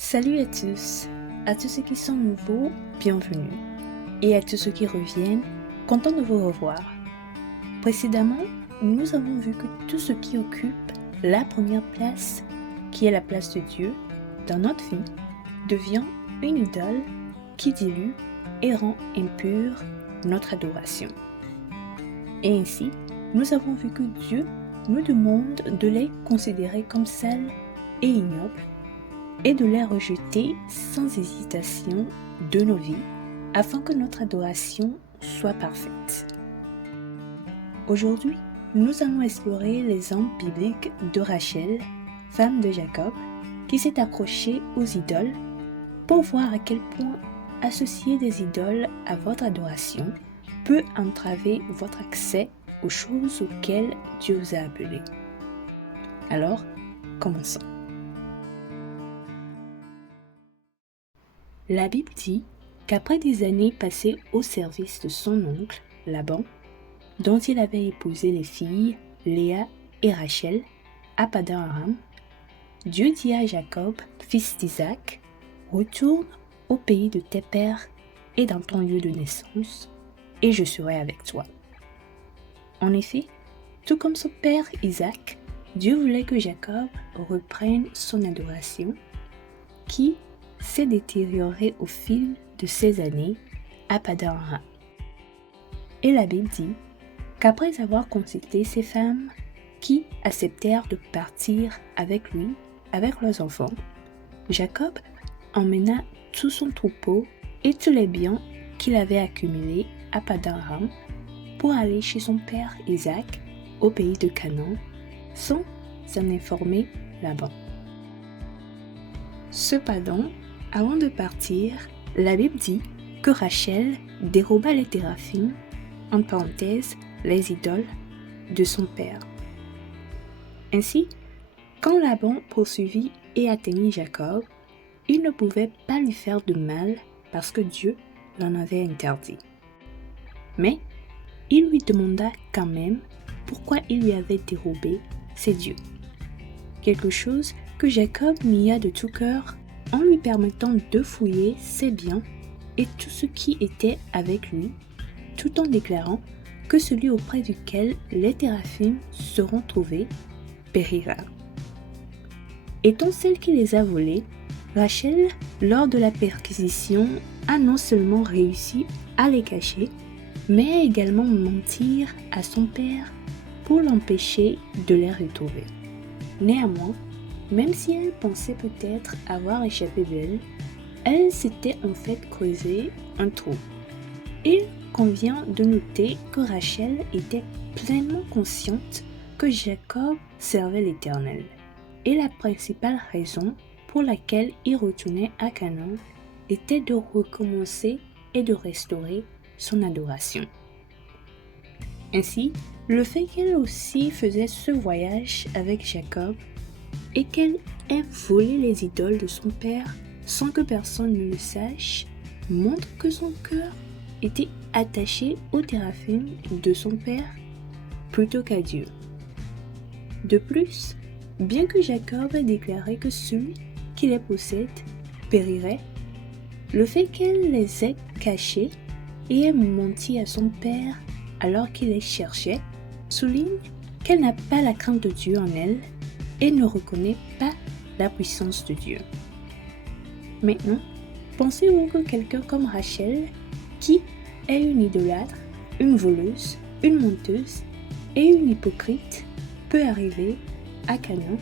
Salut à tous ceux qui sont nouveaux, bienvenue, et à tous ceux qui reviennent, content de vous revoir. Précédemment, nous avons vu que tout ce qui occupe la première place, qui est la place de Dieu, dans notre vie, devient une idole qui dilue et rend impure notre adoration. Et ainsi, nous avons vu que Dieu nous demande de les considérer comme sales et ignobles, et de les rejeter sans hésitation de nos vies, afin que notre adoration soit parfaite. Aujourd'hui, nous allons explorer l'exemple biblique de Rachel, femme de Jacob, qui s'est accrochée aux idoles, pour voir à quel point associer des idoles à votre adoration peut entraver votre accès aux choses auxquelles Dieu vous a appelé. Alors, commençons. La Bible dit qu'après des années passées au service de son oncle, Laban, dont il avait épousé les filles Léa et Rachel, à Padan-Aram, Dieu dit à Jacob, fils d'Isaac, « Retourne au pays de tes pères et dans ton lieu de naissance, et je serai avec toi. » En effet, tout comme son père Isaac, Dieu voulait que Jacob reprenne son adoration, qui s'est détériorée au fil de ces années à Padan-Aram. Et la Bible dit qu'après avoir consulté ces femmes qui acceptèrent de partir avec lui, avec leurs enfants, Jacob emmena tout son troupeau et tous les biens qu'il avait accumulés à Padan-Aram pour aller chez son père Isaac au pays de Canaan, sans s'en informer Laban. Cependant, avant de partir, la Bible dit que Rachel déroba les téraphim, en parenthèse, les idoles, de son père. Ainsi, quand Laban poursuivit et atteignit Jacob, il ne pouvait pas lui faire de mal parce que Dieu l'en avait interdit. Mais il lui demanda quand même pourquoi il lui avait dérobé ses dieux. Quelque chose que Jacob nia de tout cœur en lui permettant de fouiller ses biens et tout ce qui était avec lui, tout en déclarant que celui auprès duquel les téraphim seront trouvés périra. Étant celle qui les a volés, Rachel, lors de la perquisition, a non seulement réussi à les cacher, mais a également mentir à son père pour l'empêcher de les retrouver. Néanmoins, même si elle pensait peut-être avoir échappé d'elle, elle s'était en fait creusé un trou. Il convient de noter que Rachel était pleinement consciente que Jacob servait l'Éternel. Et la principale raison pour laquelle il retournait à Canaan était de recommencer et de restaurer son adoration. Ainsi, le fait qu'elle aussi faisait ce voyage avec Jacob et qu'elle ait volé les idoles de son père sans que personne ne le sache, montre que son cœur était attaché aux téraphim de son père plutôt qu'à Dieu. De plus, bien que Jacob ait déclaré que celui qui les possède périrait, le fait qu'elle les ait cachés et ait menti à son père alors qu'il les cherchait souligne qu'elle n'a pas la crainte de Dieu en elle et ne reconnaît pas la puissance de Dieu. Maintenant, pensez-vous que quelqu'un comme Rachel, qui est une idolâtre, une voleuse, une menteuse et une hypocrite, peut arriver à Canaan?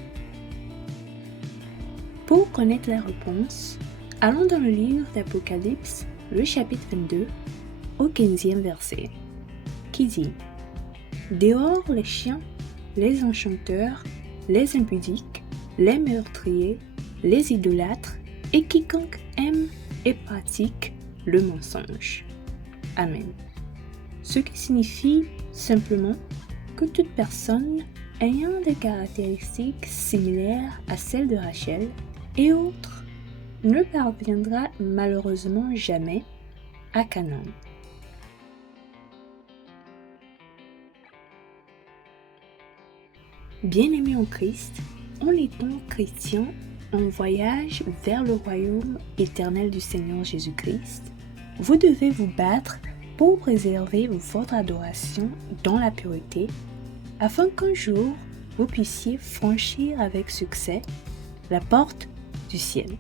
Pour connaître la réponse, allons dans le livre d'Apocalypse, le chapitre 22, au 15e verset, qui dit « Dehors les chiens, les enchanteurs, les impudiques, les meurtriers, les idolâtres et quiconque aime et pratique le mensonge. » Amen. Ce qui signifie simplement que toute personne ayant des caractéristiques similaires à celles de Rachel et autres ne parviendra malheureusement jamais à Canaan. Bien-aimés en Christ, en étant chrétien, en voyage vers le royaume éternel du Seigneur Jésus-Christ, vous devez vous battre pour préserver votre adoration dans la pureté, afin qu'un jour vous puissiez franchir avec succès la porte du ciel.